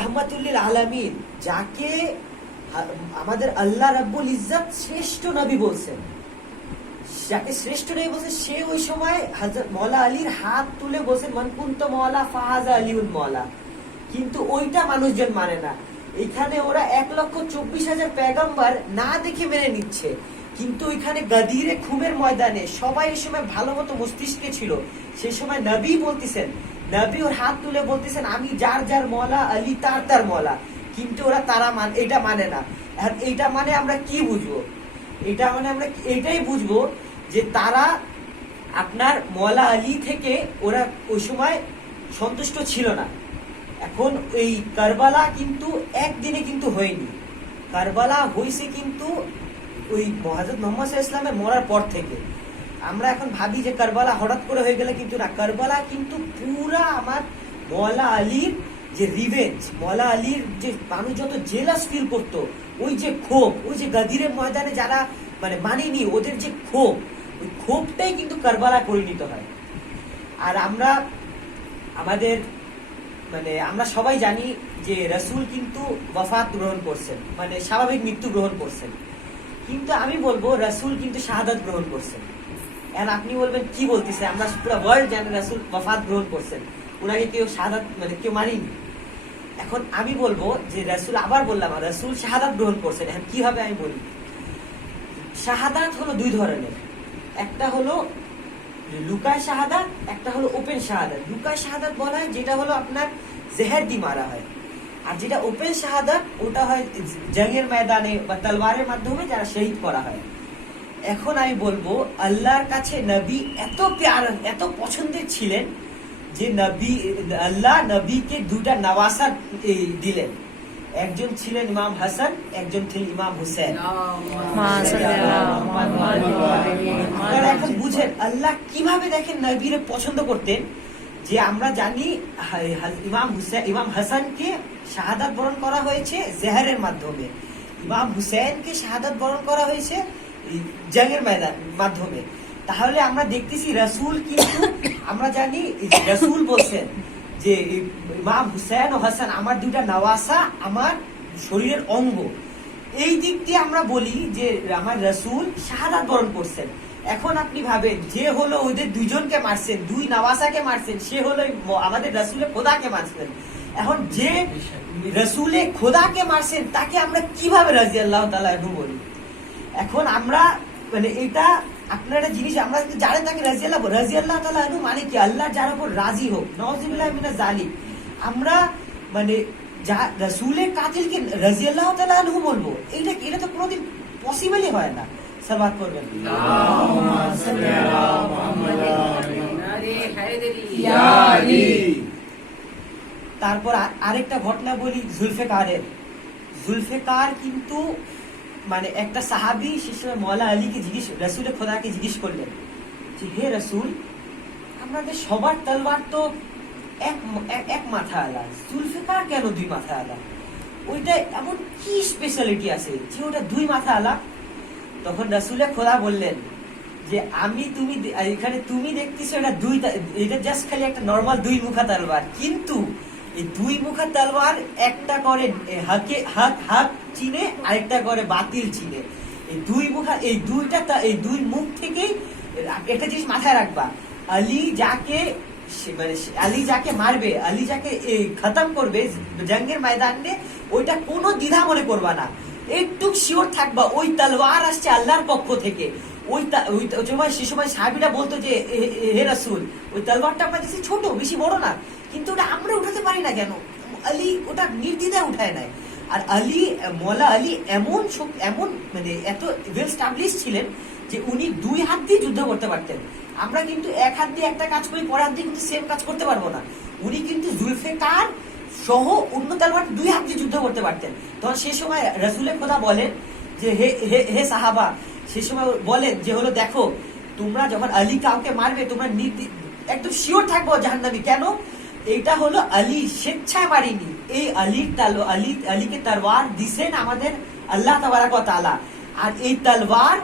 রাহমাতুল লিল আলামিন, যাকে আমাদের আল্লাহ রাব্বুল ইজ্জত শ্রেষ্ঠ নবী বলছেন, যাকে শ্রেষ্ঠ নবী বলছেন, সে ওই সময় হযরত মাওলা আলীর হাত তুলে বলছেন মান কুনতু মাওলা ফাহাজা আলিউল মাওলা। কিন্তু ওইটা মানুষজন মানে না। এখানে ওরা 1,24,000 পেগম্বর না দেখে মেনে নিচ্ছে, কিন্তু ওইখানে গাদিরে খুমের ময়দানে সবাই এই সময় ভালো মতো মস্তিষ্কে ছিল। সেই সময় নবী বলতেছেন, নবী ওর হাত তুলে বলতেছেন আমি যার যার মওলা, আলী তার তার মওলা। কিন্তু ওরা এটা মানে না। আর এইটা মানে আমরা কি বুঝবো? এটা মানে আমরা এটাই বুঝবো যে তারা আপনার মওলা আলী থেকে ওরা ওই সময় সন্তুষ্ট ছিল না। এখন এই কারবালা কিন্তু একদিনে কিন্তু হয়নি। কারবালা হয়েছে কিন্তু ওই হযরত মুহাম্মদ সাল্লাল্লাহু আলাইহি ওয়াসাল্লামের মরার পর থেকে। আমরা এখন ভাবি যে কারবালা হঠাৎ করে হয়ে গেলে, কিন্তু না, কারবালা কিন্তু পুরা আমার মওলা আলীর যে রিভেঞ্জ, মওলা আলীর যে মানুষ যত জেলাস ফিল করতো, ওই যে ক্ষোভ, ওই যে গাদিরের ময়দানে যারা মানেনি, ওদের যে ক্ষোভ, ওই ক্ষোভটাই কিন্তু কারবালা পরিণত হয়। আর আমরা আমরা সবাই জানি যে রাসূল কিন্তু ওয়াফাত গ্রহণ করছেন, স্বাভাবিক মৃত্যু গ্রহণ করছেন। কিন্তু আমি বলবো রাসূল কিন্তু শাহাদাত গ্রহণ করছেন। আর আপনি বলবেন কি বলতেছে, আমরা পুরো ওয়ার্ল্ড জানে রাসূল ওয়াফাত গ্রহণ করছেন, ওনাকে কেউ শাহাদাত কেউ মারিনি। এখন আমি বলবো যে রাসূল, আবার বললাম রাসূল শাহাদাত গ্রহণ করছেন। এখন কিভাবে আমি বলি, শাহাদাত হলো দুই ধরনের, একটা হলো লুকায় শাহাদাত, একটা হলো ওপেন শাহাদাত। লুকায় শাহাদাত বলা হয় যেটা হলো আপনার জেহের দিয়ে মারা হয়, আর যেটা ওপেন শাহাদাত ওটা হয় জঙ্গের ময়দানে বা তলোয়ারের মাধ্যমে যারা শহীদ করা হয়। এখন আমি বলবো আল্লাহর কাছে নবী এত প্যার, এত পছন্দের ছিলেন যে আল্লাহ নবীকে দুটা নওয়াসা দিলেন। একজন ছিলেন ইমাম হাসান, একজন ছিলেন ইমাম হুসেন। এখন বুঝেন আল্লাহ কিভাবে দেখেন নবীরে পছন্দ করতেন। যে আমরা জানি ইমাম হাসানকে শাহাদাত বরণ করা হয়েছে জেহারের মাধ্যমে, ইমাম হুসেনকে শাহাদাত বরণ করা হয়েছে জঙ্গের মাধ্যমে। তাহলে আমরা দেখতেছি রাসূল কিন্তু আমরা জানি রাসূল বলছেন যে ইমাম হুসেন ও হাসান আমার দুইটা নওয়াসা, আমার শরীরের অঙ্গ। এই দিক দিয়ে আমরা বলি যে আমার রাসূল শাহাদাত বরণ করছেন। এখন আপনি ভাবেন, যে হলো ওদের দুইজনকে মারছেন, দুই নওয়াসাকে মারছেন, সে হলো আমাদের রাসূলে খোদাকে মারছেন। এখন যে রাসূলে খোদাকে মারছেন তাকে আমরা কিভাবে রাদিয়াল্লাহু তাআলা আনহু বলি? এখন আমরা এটা আপনার জিনিস, আমরা যারা তাকে রাদিয়াল্লাহু তাআলা আনহু মানে কি, আল্লাহ যার উপর রাজি হোক, নাউযুবিল্লাহ মিনাজ জালিম। আমরা রাসূলের কাতিলকে রাদিয়াল্লাহু তাআলা আনহু বলবো, এটা তো কোনোদিন পসিবলই হয় না। সালাত করবেন তারপর আরেকটা ঘটনা বলি জুলফিকারের। জুলফিকার কিন্তু একটা সাহাবী সে সময় মওলা আলীকে রাসূলের খোদাকে জিজ্ঞেস করলেন যে হে রাসূল, আমাদের সবার তলোয়ার তো এক মাথা আলা, জুলফিকার কেন দুই মাথা আলা? ওইটা এমন কি স্পেশালিটি আছে যে ওটা দুই মাথা আলা? তখন রাসূলের খোদা বললেন যে এখানে তুমি দেখতেছো এটা জাস্ট খালি একটা নরমাল দুই মুখা তলোয়ার, কিন্তু এই দুই মুখা তলোয়ার একটা করে হক চিনে, আরেকটা করে বাতিল চিনে। এই দুই মুখ থেকেই একটা জিনিস মাথায় রাখবা, আলী যাকে মারবে, আলী যাকে খতম করবে জঙ্গের ময়দানে, ওইটা কোনো দ্বিধা মনে করবা না, একটু শিওর থাকবা ওই তলোয়ার আসছে আল্লাহর পক্ষ থেকে। সে সময় সাহাবীরা বলতো যে হে রাসূল, ওই তলোয়ারটা আমরা দেখছি ছোট, বেশি বড় না, কিন্তু ওটা আমরা উঠাতে পারি না কেন? আলী ওটা নির্দ্বিধায় উঠায় নেয়। আর মওলা আলী এমন এত ওয়েল স্টাবলিশ ছিলেন যে উনি দুই হাত দিয়ে যুদ্ধ করতে পারতেন। আমরা কিন্তু এক হাত দিয়ে একটা কাজ করি, পরের হাত দিয়ে কিন্তু সেম কাজ করতে পারবো না। উনি কিন্তু জুলফিকার সহ অন্য তলোয়ার দুই হাত দিয়ে যুদ্ধ করতে পারতেন। তখন সে সময় রাসূলের খোদা বলেন যে হে সাহাবা, সে সময় বলেন যে হলো দেখো, তোমরা যখন আলী কাউকে মারবে তোমরা একদম শিওর থাকবো জাহান্নামী। কেন? এটা হলো আলী স্বেচ্ছায় মারিনি, এই আলীকে তলোয়ার দিছেন আমাদের আল্লাহ তাবারাক ওয়া তাআলা। আর এই তলোয়ার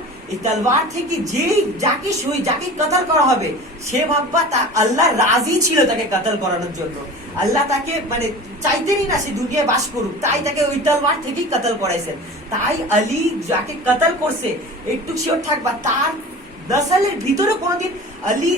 থেকে যাকে কতল করা হবে সে ভাববা তা আল্লাহ রাজি ছিল তাকে কতল করানোর জন্য। আল্লাহ তাকে মানে চাইতেনই না সে দুনিয়ায় বাস করুক, তাই তাকে ওই তলোয়ার থেকেই কতল করাইছেন। তাই আলী যাকে কতল করছে একটু শিওর থাকবা তার নসলের ভিতরে কোনোদিন আলী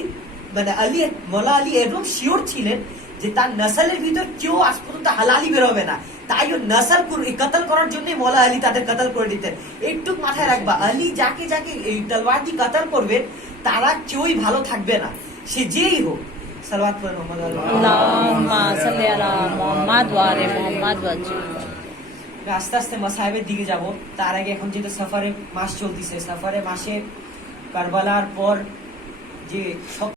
মানে আলী মৌলা আলী একদম শিওর ছিলেন যে তার নসলের ভিতর কেউ আজ পর্যন্ত হালালি বেরোবে না, তাই ও নসল কতল করার জন্য মৌলা আলী তাদের কতল করে দিতেন। একটু মাথায় রাখবা, আলী যাকে যাকে এই তলোয়ার দিয়ে কতল করবেন তারা কেউই ভালো থাকবে না, সে যেই হোক। সালাওয়াত পড়েন মোহাম্মদ আল্লাহুম্মা সাল্লি আলা মুহাম্মাদ ওয়া আলি মুহাম্মাদ ওয়া আজ্জিল। আস্তে আস্তে মাসাহেবের দিকে যাব। তার আগে এখন যেহেতু সাফারে মাস চলতেছে, সাফারে মাসে কারবালার পর যে